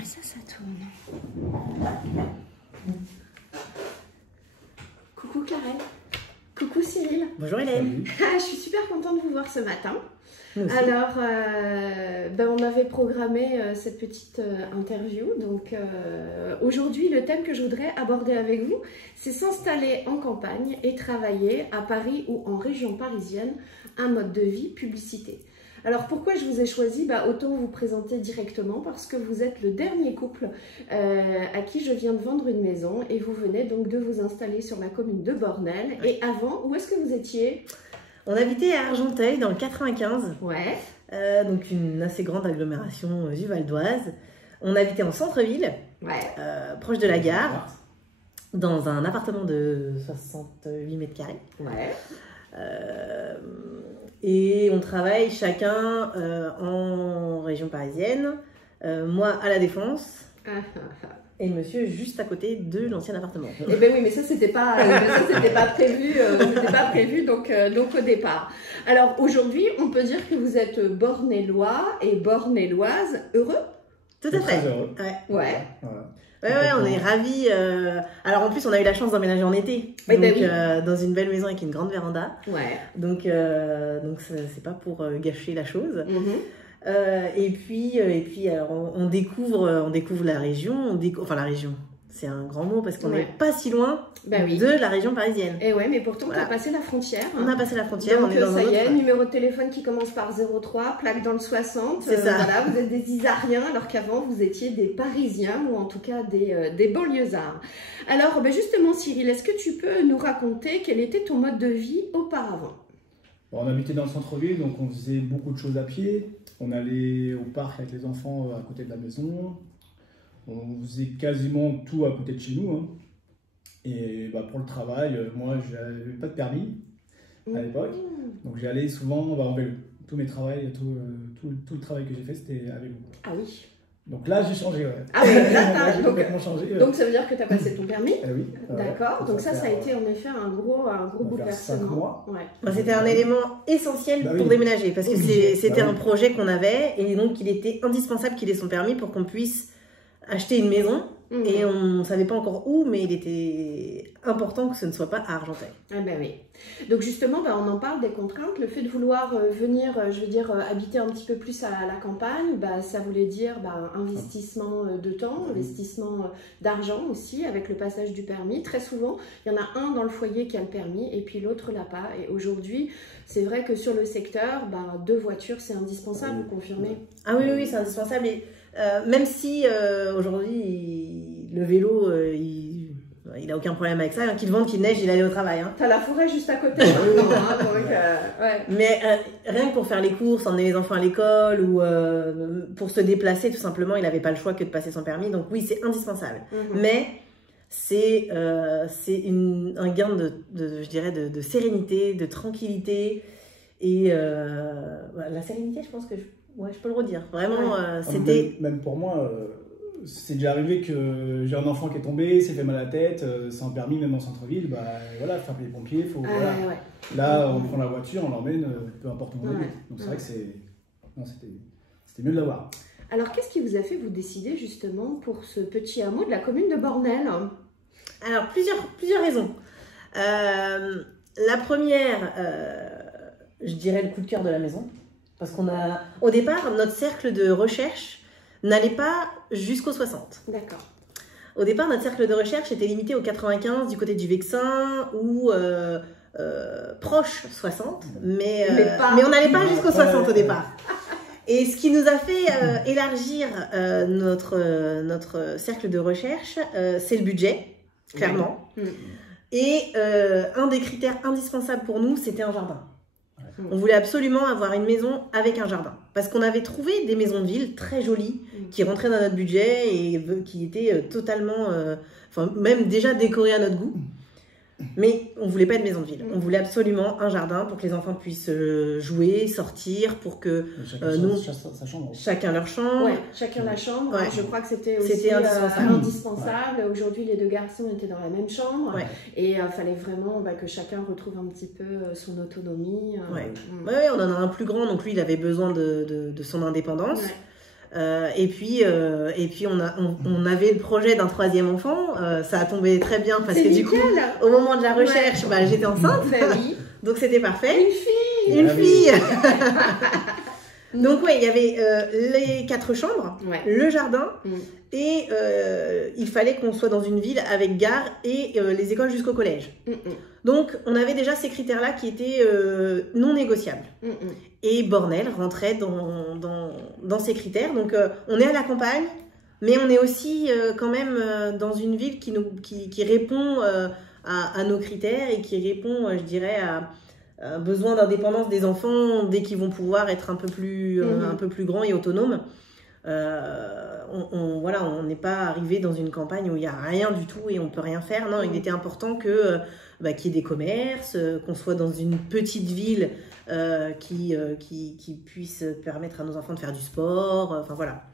Et ça tourne. Coucou Clarelle. Coucou Cyril. Bonjour Hélène. Je suis super contente de vous voir ce matin. Alors, on avait programmé cette petite interview. Donc, aujourd'hui, le thème que je voudrais aborder avec vous, c'est s'installer en campagne et travailler à Paris ou en région parisienne, un mode de vie publicité. Alors, pourquoi je vous ai choisi? Autant vous présenter directement parce que vous êtes le dernier couple à qui je viens de vendre une maison et vous venez donc de vous installer sur la commune de Bornel. Et avant, où est-ce que vous étiez? On habitait à Argenteuil dans le 95, ouais. Donc une assez grande agglomération du Val d'Oise. On habitait en centre-ville, ouais. Proche de la gare, dans un appartement de 68 mètres carrés. Ouais. Et on travaille chacun en région parisienne, moi à la Défense. Et monsieur juste à côté de l'ancien appartement. Eh bien oui, mais ça c'était pas prévu, donc au départ. Alors aujourd'hui, on peut dire que vous êtes bornélois et bornéloises heureux? Tout à fait. Ouais. Ouais, on est ravis. Alors en plus, on a eu la chance d'emménager en été, donc, dans une belle maison avec une grande véranda. Ouais. Donc c'est pas pour gâcher la chose. Et puis alors, on découvre la région, enfin la région, c'est un grand mot parce qu'on n'est pas si loin de la région parisienne. Et ouais, mais pourtant on a passé la frontière. On a passé la frontière, donc on est dans ça y est, autre... numéro de téléphone qui commence par 03, plaque dans le 60. C'est ça. Voilà, vous êtes des Isariens alors qu'avant vous étiez des Parisiens ou en tout cas des banlieusards. Alors justement Cyril, est-ce que tu peux nous raconter quel était ton mode de vie auparavant? On habitait dans le centre-ville, donc on faisait beaucoup de choses à pied. On allait au parc avec les enfants à côté de la maison. On faisait quasiment tout à côté de chez nous. Hein. Et pour le travail, moi, j'avais pas de permis à l'époque. Donc j'allais souvent en vélo. Tous mes travails, tout le travail que j'ai fait, c'était à vélo. Ah oui. Donc là, j'ai changé. Ouais. Ah oui, là, j'ai complètement changé. Donc ça veut dire que tu as passé ton permis? Oui. D'accord. Donc ça a été en effet un gros bouleversement. Ouais. C'était un élément essentiel pour déménager parce que c'était un projet qu'on avait et donc il était indispensable qu'il ait son permis pour qu'on puisse acheter une maison. Et on ne savait pas encore où, mais il était important que ce ne soit pas à Argenteuil. Ah ben oui. Donc justement, on en parle des contraintes. Le fait de vouloir venir, habiter un petit peu plus à la campagne, ça voulait dire investissement de temps, investissement d'argent aussi, avec le passage du permis. Très souvent, il y en a un dans le foyer qui a le permis et puis l'autre l'a pas. Et aujourd'hui, c'est vrai que sur le secteur, 2 voitures, c'est indispensable, vous confirmez? Ah oui, c'est indispensable. Et, même si aujourd'hui, le vélo, il n'a aucun problème avec ça, qu'il vente, qu'il neige, il allait au travail. Hein. T'as la forêt juste à côté. Mais rien que pour faire les courses, emmener les enfants à l'école ou pour se déplacer, tout simplement, il n'avait pas le choix que de passer son permis. Donc oui, c'est indispensable. Mais c'est un gain je dirais, de sérénité, de tranquillité. Et la sérénité, je pense que je peux le redire. Vraiment, c'était... Même pour moi... c'est déjà arrivé que j'ai un enfant qui est tombé, s'est fait mal à la tête, sans permis, même en centre-ville, voilà, faire les pompiers, faut, Là, on prend la voiture, on l'emmène, peu importe où on est. Donc c'est vrai que c'était mieux de l'avoir. Alors, qu'est-ce qui vous a fait vous décider justement pour ce petit hameau de la commune de Bornel? Alors, plusieurs raisons. La première, je dirais le coup de cœur de la maison. Parce au départ, notre cercle de recherche n'allait pas jusqu'au 60. D'accord. Au départ, notre cercle de recherche était limité au 95 du côté du Vexin ou proche 60, mais on n'allait pas jusqu'au 60 au départ. Et ce qui nous a fait élargir notre cercle de recherche, c'est le budget, clairement. Et un des critères indispensables pour nous, c'était un jardin. On voulait absolument avoir une maison avec un jardin. Parce qu'on avait trouvé des maisons de ville très jolies, qui rentraient dans notre budget et qui étaient totalement, même déjà décorées à notre goût. Mais on ne voulait pas de maison de ville. On voulait absolument un jardin pour que les enfants puissent jouer, sortir, pour que chacun leur chambre. Ouais, chacun la chambre. Ouais. Je crois que c'était aussi indispensable. Ouais. Aujourd'hui, les 2 garçons étaient dans la même chambre. Ouais. Et il fallait vraiment que chacun retrouve un petit peu son autonomie. Ouais, on en a un plus grand, donc lui, il avait besoin de son indépendance. Ouais. Et puis on avait le projet d'un 3e enfant. Ça a tombé très bien parce que du coup, au moment de la recherche, bah, j'étais enceinte. Oui. Donc c'était parfait. Une fille. Donc ouais, il y avait les 4 chambres, le jardin, et il fallait qu'on soit dans une ville avec gare et les écoles jusqu'au collège. Donc on avait déjà ces critères-là qui étaient non négociables. Et Bornel rentrait dans ces critères. Donc on est à la campagne, mais on est aussi quand même dans une ville qui répond à nos critères et qui répond, je dirais, à un besoin d'indépendance des enfants dès qu'ils vont pouvoir être un peu plus grands et autonomes. On n'est pas arrivé dans une campagne où il n'y a rien du tout et on ne peut rien faire. Non, il était important qu'il y ait des commerces, qu'on soit dans une petite ville qui puisse permettre à nos enfants de faire du sport. Enfin voilà.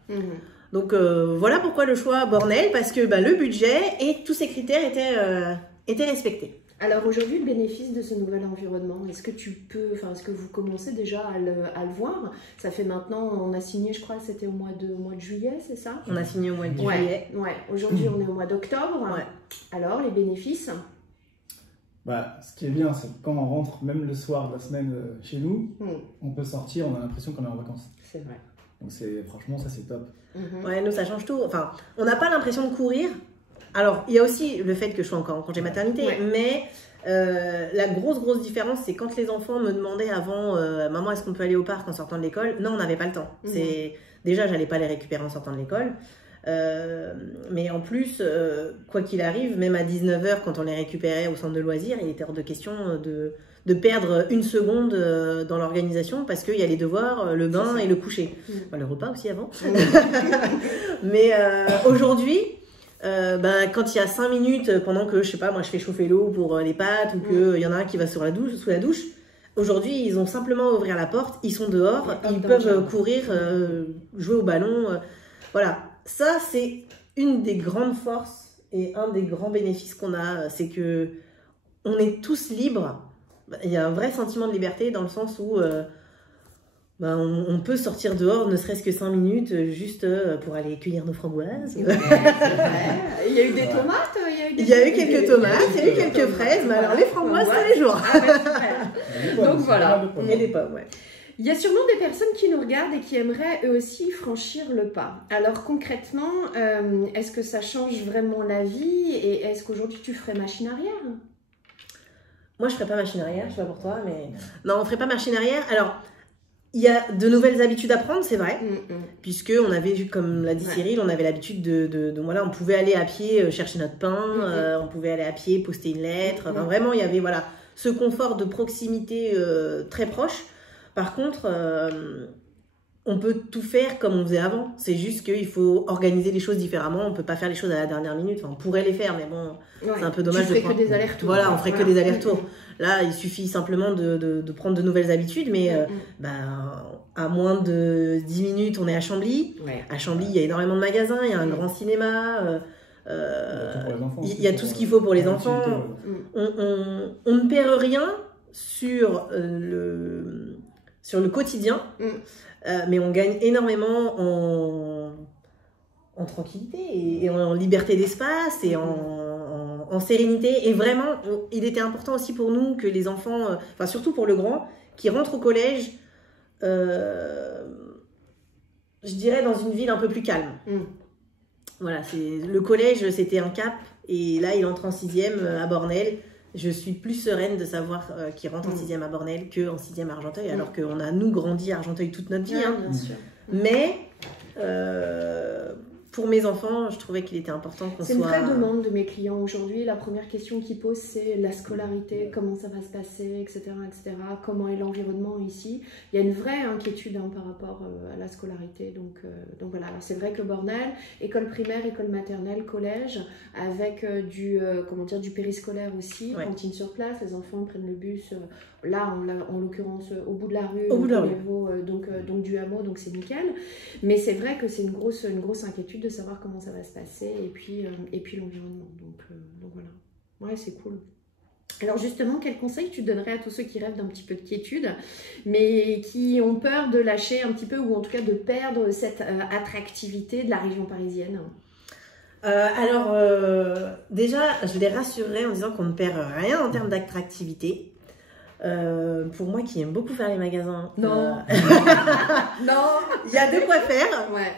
Donc voilà pourquoi le choix Bornel, parce que le budget et tous ces critères étaient respectés. Alors aujourd'hui, le bénéfice de ce nouvel environnement, est-ce que vous commencez déjà à le voir? Ça fait maintenant, on a signé, je crois, c'était au mois de juillet, c'est ça? On a signé au mois de juillet. Ouais. Aujourd'hui, on est au mois d'octobre. Ouais. Alors, les bénéfices? Ce qui est bien, c'est que quand on rentre, même le soir de la semaine chez nous, on peut sortir, on a l'impression qu'on est en vacances. C'est vrai. Donc franchement, ça c'est top. Ouais, nous, ça change tout. Enfin, on n'a pas l'impression de courir. Alors, il y a aussi le fait que je sois encore en congé maternité, mais la grosse différence, c'est quand les enfants me demandaient avant « Maman, est-ce qu'on peut aller au parc en sortant de l'école ?» Non, on n'avait pas le temps. Déjà, j'allais pas les récupérer en sortant de l'école. Mais en plus, quoi qu'il arrive, même à 19h, quand on les récupérait au centre de loisirs, il était hors de question de perdre une seconde dans l'organisation parce qu'il y a les devoirs, le bain et le coucher. Le repas aussi avant. Mais aujourd'hui... quand il y a 5 minutes pendant que, je sais pas, moi je fais chauffer l'eau pour les pâtes ou qu'il y en a un qui va sous la douche, aujourd'hui ils ont simplement à ouvrir la porte, ils sont dehors, ils peuvent courir, jouer au ballon. Voilà, ça c'est une des grandes forces et un des grands bénéfices qu'on a, c'est que on est tous libres. Il y a un vrai sentiment de liberté dans le sens où on peut sortir dehors, ne serait-ce que 5 minutes, juste pour aller cueillir nos framboises. Il y a eu des tomates, il y a eu quelques tomates, il y a eu quelques fraises, mais alors les framboises, tous les jours. Donc voilà. Et les pommes, ouais. Il y a sûrement des personnes qui nous regardent et qui aimeraient eux aussi franchir le pas. Alors concrètement, est-ce que ça change vraiment la vie et est-ce qu'aujourd'hui tu ferais machine arrière? Moi, je ferais pas machine arrière, je sais pas pour toi, mais... Non, on ferait pas machine arrière. Alors... Il y a de nouvelles habitudes à prendre, c'est vrai, puisque on avait, comme l'a dit Cyril, on avait l'habitude voilà, on pouvait aller à pied chercher notre pain, on pouvait aller à pied poster une lettre, enfin, vraiment il y avait ce confort de proximité très proche. Par contre, on peut tout faire comme on faisait avant, c'est juste qu'il faut organiser les choses différemment, on peut pas faire les choses à la dernière minute, enfin, on pourrait les faire, mais bon, c'est un peu dommage. Tu ferais que des allers-retours. Voilà, on ferait que des allers-retours. Là, il suffit simplement de prendre de nouvelles habitudes, mais à moins de 10 minutes, on est à Chambly. À Chambly, il y a énormément de magasins, il y a un grand cinéma, il y a tout ce qu'il faut pour les enfants. On ne perd rien sur le quotidien, mais on gagne énormément en tranquillité et en liberté d'espace et en sérénité. Et vraiment, il était important aussi pour nous que les enfants, enfin surtout pour le grand, qui rentre au collège, je dirais dans une ville un peu plus calme. Voilà, le collège, c'était un cap. Et là, il entre en 6e à Bornel. Je suis plus sereine de savoir qu'il rentre en 6e à Bornel qu'en 6e à Argenteuil, alors qu'on a, nous, grandi à Argenteuil toute notre vie. Bien sûr. Mais... pour mes enfants, je trouvais qu'il était important qu'on soit... C'est une vraie demande de mes clients aujourd'hui. La première question qu'ils posent, c'est la scolarité, comment ça va se passer, etc. Comment est l'environnement ici. Il y a une vraie inquiétude par rapport à la scolarité. Donc voilà, c'est vrai que Bornel, école primaire, école maternelle, collège, avec du périscolaire aussi, cantine sur place, les enfants prennent le bus... Là, en l'occurrence, au bout de la rue, au niveau donc du hameau, donc c'est nickel. Mais c'est vrai que c'est une grosse inquiétude de savoir comment ça va se passer et puis l'environnement. Donc voilà. Ouais, c'est cool. Alors justement, quel conseil tu donnerais à tous ceux qui rêvent d'un petit peu de quiétude, mais qui ont peur de lâcher un petit peu, ou en tout cas de perdre cette attractivité de la région parisienne? Déjà, je les rassurerai en disant qu'on ne perd rien en termes d'attractivité. Pour moi qui aime beaucoup faire les magasins, non, non, il y a de quoi faire. Ouais.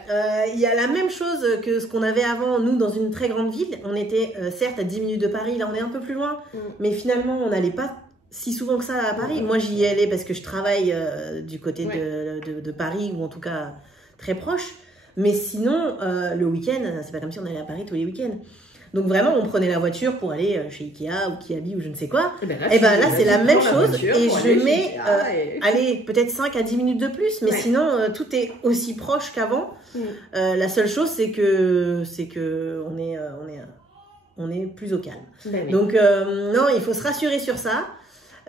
Il y a la même chose que ce qu'on avait avant, nous, dans une très grande ville. On était certes à 10 minutes de Paris, là on est un peu plus loin, mais finalement on n'allait pas si souvent que ça à Paris. Moi j'y allais parce que je travaille du côté de Paris, ou en tout cas très proche, mais sinon le week-end, c'est pas comme si on allait à Paris tous les week-ends. Donc vraiment, on prenait la voiture pour aller chez Ikea ou Kiabi ou je ne sais quoi. Et ben là, c'est la même chose. Et je mets, allez, peut-être 5 à 10 minutes de plus, mais sinon, tout est aussi proche qu'avant. La seule chose, c'est que on est plus au calme. Donc non, il faut se rassurer sur ça.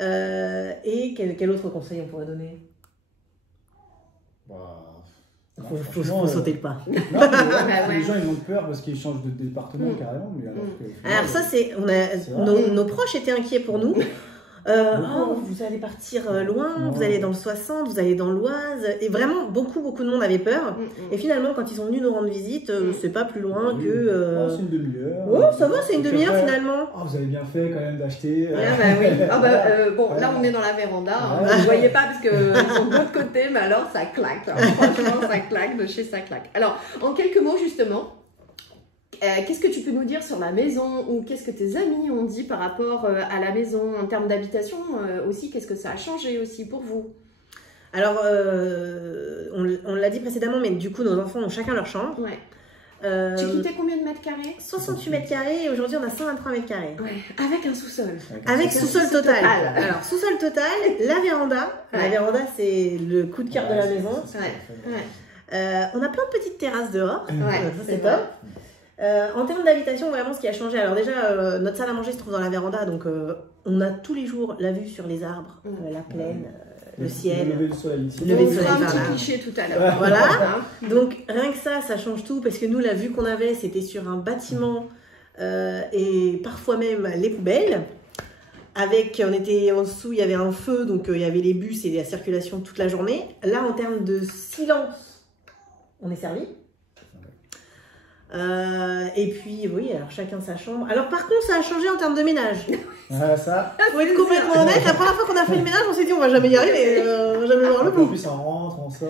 Et quel autre conseil on pourrait donner? Faut sauter le pas. Non, les gens ils ont peur parce qu'ils changent de département carrément. Mais alors ça, nos proches étaient inquiets pour nous. Oh, vous allez partir loin, vous allez dans le 60, vous allez dans l'Oise. Et vraiment, beaucoup de monde avait peur. Et finalement, quand ils sont venus nous rendre visite, c'est pas plus loin que... c'est une demi-heure. Oh, ça va, c'est une demi-heure finalement. Oh, vous avez bien fait quand même d'acheter. Bon, là on est dans la véranda. Vous ne voyez pas parce que ils sont de l'autre côté, mais alors ça claque. Franchement, ça claque, de chez ça claque. Alors, en quelques mots justement, qu'est-ce que tu peux nous dire sur la maison, ou qu'est-ce que tes amis ont dit par rapport à la maison en termes d'habitation aussi? Qu'est-ce que ça a changé aussi pour vous? Alors, on l'a dit précédemment, mais du coup, nos enfants ont chacun leur chambre. Ouais. Tu quittais combien de mètres carrés? 68 mètres carrés, et aujourd'hui on a 123 mètres carrés. Ouais, avec un sous-sol. Avec sous-sol total. Alors, sous-sol total, la véranda. La véranda, c'est le coup de cœur de la maison. On a plein de petites terrasses dehors. C'est top. En termes d'habitation, vraiment ce qui a changé, alors déjà notre salle à manger se trouve dans la véranda, donc on a tous les jours la vue sur les arbres, la plaine, le ciel, le lever du soleil. On fera un petit cliché tout à l'heure. Voilà, donc rien que ça change tout, parce que nous la vue qu'on avait c'était sur un bâtiment et parfois même les poubelles. On était en dessous, il y avait un feu, donc il y avait les bus et la circulation toute la journée. Là en termes de silence, on est servi. Et puis oui, alors chacun sa chambre. Alors par contre ça a changé en termes de ménage. Ça. Faut être complètement honnête, la première fois qu'on a fait le ménage on s'est dit on va jamais y arriver, on va jamais voir le bout. En plus on rentre, on sort.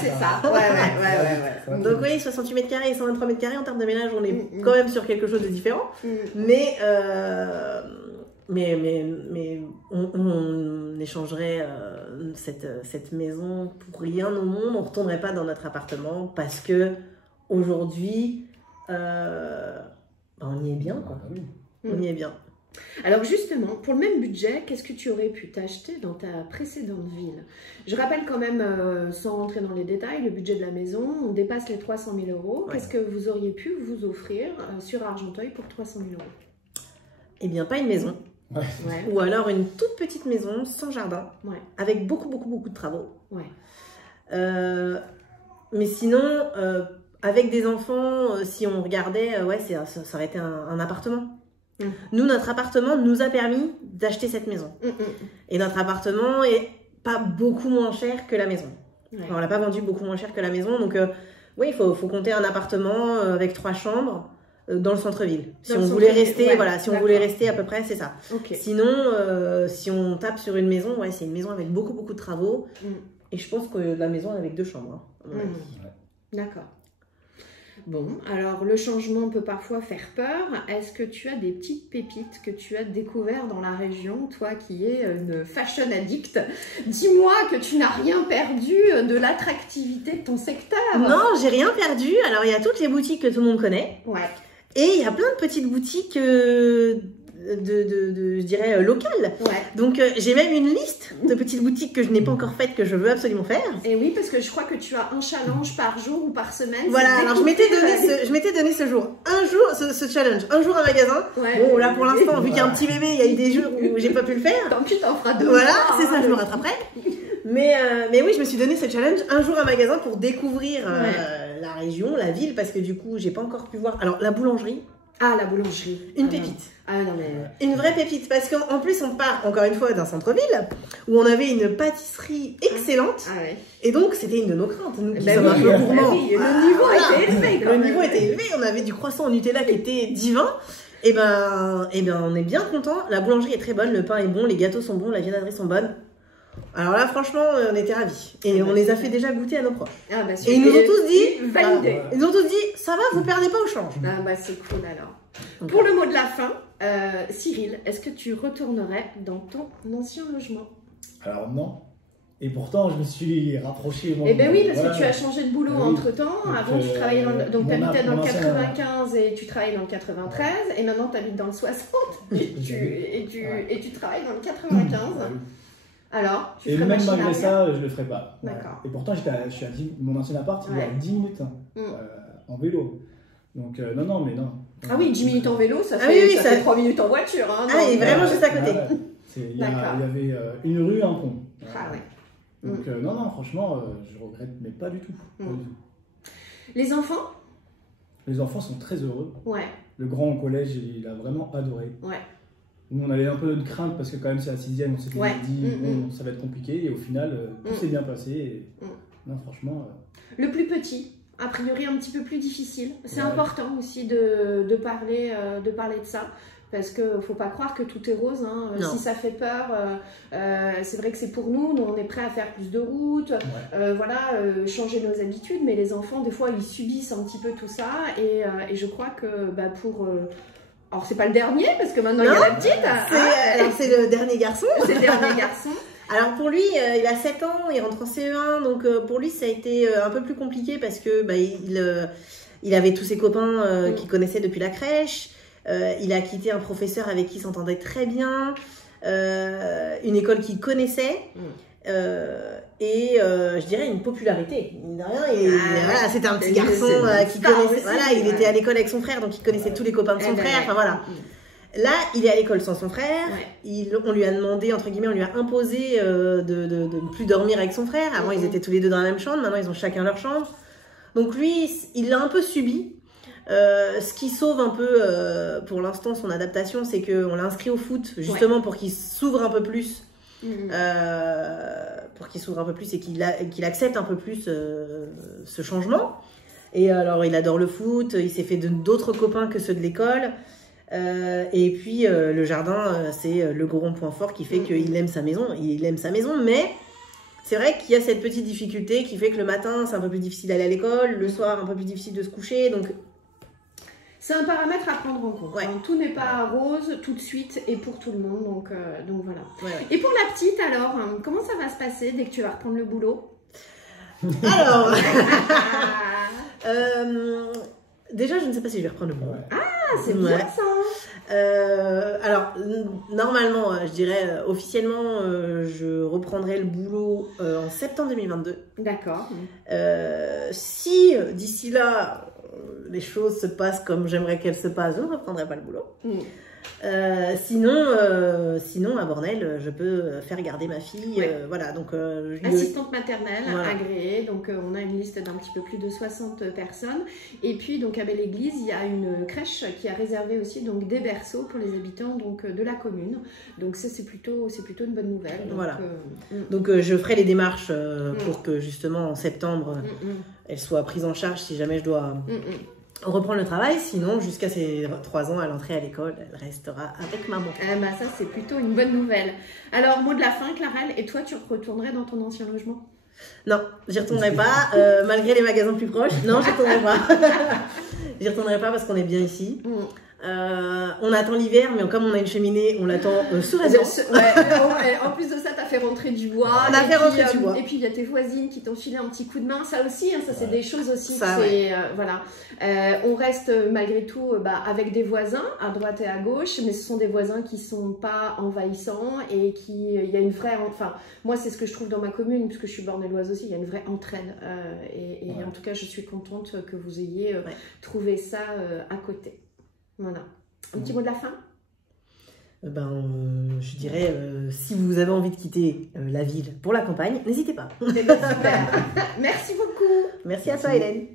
C'est ça. Ouais. Donc oui, 68 mètres carrés et 123 mètres carrés en termes de ménage, on est quand même sur quelque chose de différent. Mais on échangerait cette maison pour rien au monde. On retournerait pas dans notre appartement parce que aujourd'hui on y est bien, quoi. On y est bien. Alors justement, pour le même budget, qu'est-ce que tu aurais pu t'acheter dans ta précédente ville? Je rappelle quand même, sans rentrer dans les détails, le budget de la maison, on dépasse les 300 000 €. Qu'est-ce que vous auriez pu vous offrir sur Argenteuil pour 300 000 €? Eh bien, pas une maison. Ou alors une toute petite maison sans jardin, avec beaucoup de travaux. Mais sinon, avec des enfants, si on regardait, ça aurait été un appartement. Nous, notre appartement nous a permis d'acheter cette maison. Et notre appartement est pas beaucoup moins cher que la maison. Enfin, on l'a pas vendu beaucoup moins cher que la maison. Donc, oui, il faut compter un appartement avec 3 chambres dans le centre-ville. Si on voulait rester, si on voulait rester à peu près, c'est ça. Sinon, si on tape sur une maison, c'est une maison avec beaucoup de travaux. Et je pense que la maison est avec 2 chambres. D'accord. Bon, alors le changement peut parfois faire peur. Est-ce que tu as des petites pépites que tu as découvertes dans la région, toi qui es une fashion addict? Dis-moi que tu n'as rien perdu de l'attractivité de ton secteur. Non, j'ai rien perdu. Alors il y a toutes les boutiques que tout le monde connaît. Et il y a plein de petites boutiques je dirais locales. Donc j'ai même une liste de petites boutiques que je n'ai pas encore faites, que je veux absolument faire. Et oui, parce que je crois que tu as un challenge par jour ou par semaine. Voilà, alors je m'étais donné ce jour, ce challenge, un jour un magasin. Bon, là pour l'instant, vu qu'il y a un petit bébé, il y a eu des jours où j'ai pas pu le faire. Tant pis, t'en feras 2. Voilà, c'est ça, je me rattraperai. Mais oui, je me suis donné ce challenge, un jour un magasin, pour découvrir la région, la ville, parce que du coup, j'ai pas encore pu voir. Alors la boulangerie, Ah, la boulangerie. Une pépite. Ah non, mais... Une vraie pépite, parce qu'en plus on part encore une fois d'un centre-ville où on avait une pâtisserie excellente. Ah ouais. Et donc c'était une de nos craintes, nous qui Ben sommes un oui, peu gourmands. oui, le niveau était élevé quand Le même. niveau était élevé, on avait du croissant au Nutella qui était divin. Et ben on est bien content. La boulangerie est très bonne, le pain est bon, les gâteaux sont bons, la viennoiserie sont bonnes. Alors là, franchement, on était ravis. Et on les a fait déjà goûter à nos proches. Ah bah, et ils nous ont tous dit, validé. Ils nous ont tous dit, ça va, vous perdez pas au change. Ah bah c'est cool alors. Pour le mot de la fin, Cyril, est-ce que tu retournerais dans ton ancien logement? Alors non. Et pourtant, je me suis rapproché. Eh ben oui, parce que tu as changé de boulot entre-temps. Avant, tu travaillais donc tu habitais dans le 95 et tu travaillais dans le 93. Et maintenant, tu habites dans le 60 et tu travailles dans le 95. Alors, tu et ferais même machine malgré arrière? ça, je le ferais pas. D'accord. Et pourtant, je suis à mon ancien appart, il est à 10 minutes en vélo. Donc non, mais non. Ah oui, 10 minutes en vélo, ça fait, oui, ça fait 3 minutes en voiture. Hein, ah, il est vraiment juste à côté. Il y avait une rue, un pont. Ah ouais. Donc non, franchement, je regrette, mais pas du tout. Pas du tout. Les enfants? Les enfants sont très heureux. Ouais. Le grand au collège, il a vraiment adoré. Ouais. Nous, on avait un peu de crainte parce que quand même c'est la 6e, on s'était dit bon, ça va être compliqué et au final, tout s'est bien passé. Et... Non, franchement. Le plus petit, a priori un petit peu plus difficile. C'est important aussi de parler de ça. Parce qu'il ne faut pas croire que tout est rose. Hein. Si ça fait peur, c'est vrai que c'est pour nous. Nous, on est prêts à faire plus de route, changer nos habitudes. Mais les enfants, des fois, ils subissent un petit peu tout ça. Et je crois que pour... alors, c'est pas le dernier, parce que maintenant, il y a la petite. Alors, c'est le dernier garçon. C'est le dernier garçon. Alors, pour lui, il a 7 ans, il rentre en CE1. Donc, pour lui, ça a été un peu plus compliqué parce que il avait tous ses copains qu'il connaissait depuis la crèche. Il a quitté un professeur avec qui il s'entendait très bien, une école qu'il connaissait, et je dirais une popularité. Mine de rien, c'était un petit garçon qui connaissait. Il était à l'école avec son frère, donc il connaissait tous les copains de son frère. Enfin voilà. Là, il est à l'école sans son frère. On lui a demandé, entre guillemets, on lui a imposé de ne plus dormir avec son frère. Avant, ils étaient tous les deux dans la même chambre. Maintenant, ils ont chacun leur chambre. Donc lui, il l'a un peu subi. Ce qui sauve un peu pour l'instant son adaptation, c'est qu'on l'a inscrit au foot justement pour qu'il s'ouvre un peu plus, et qu'il accepte un peu plus ce changement. Et alors il adore le foot, il s'est fait d'autres copains que ceux de l'école, et puis le jardin, c'est le gros point fort qui fait qu'il aime sa maison. Il aime sa maison, mais c'est vrai qu'il y a cette petite difficulté qui fait que le matin c'est un peu plus difficile d'aller à l'école, le soir un peu plus difficile de se coucher, donc c'est un paramètre à prendre en compte. Hein. Tout n'est pas rose tout de suite et pour tout le monde, donc voilà. Et pour la petite alors, comment ça va se passer dès que tu vas reprendre le boulot? Alors, déjà je ne sais pas si je vais reprendre le boulot. Ah, c'est bien ça. Alors, normalement, je dirais officiellement, je reprendrai le boulot en septembre 2022. D'accord. Si d'ici là, les choses se passent comme j'aimerais qu'elles se passent, je ne reprendrai pas le boulot. Sinon, à Bornel, je peux faire garder ma fille. Voilà, donc, assistante maternelle agréée. Donc, on a une liste d'un petit peu plus de 60 personnes. Et puis, donc, à Belle-Église, il y a une crèche qui a réservé aussi donc, des berceaux pour les habitants donc, de la commune. Donc, ça, c'est plutôt une bonne nouvelle. Donc, voilà. Donc, je ferai les démarches pour que, justement, en septembre, elle soit prise en charge si jamais je dois... reprendre le travail, sinon jusqu'à ses 3 ans à l'entrée à l'école, elle restera avec maman. Ça c'est plutôt une bonne nouvelle. Alors mot de la fin, Clarelle, et toi tu retournerais dans ton ancien logement? Non, j'y retournerai pas, malgré les magasins plus proches, non j'y retournerai pas. J'y retournerai pas parce qu'on est bien ici. On attend l'hiver, mais comme on a une cheminée, on l'attend sereinement. En plus de ça, tu as fait rentrer du bois. On a fait rentrer du bois. Et puis il y a tes voisines qui t'ont filé un petit coup de main. Ça aussi, hein, ça c'est des choses aussi. Ça, voilà. On reste malgré tout avec des voisins à droite et à gauche, mais ce sont des voisins qui sont pas envahissants et il y a une vraie. Enfin, moi c'est ce que je trouve dans ma commune, puisque je suis bornelloise aussi. Il y a une vraie entraide. En tout cas, je suis contente que vous ayez trouvé ça à côté. Voilà. Un petit mot de la fin? Je dirais, si vous avez envie de quitter la ville pour la campagne, n'hésitez pas. Super. Merci beaucoup. Merci à toi, Hélène.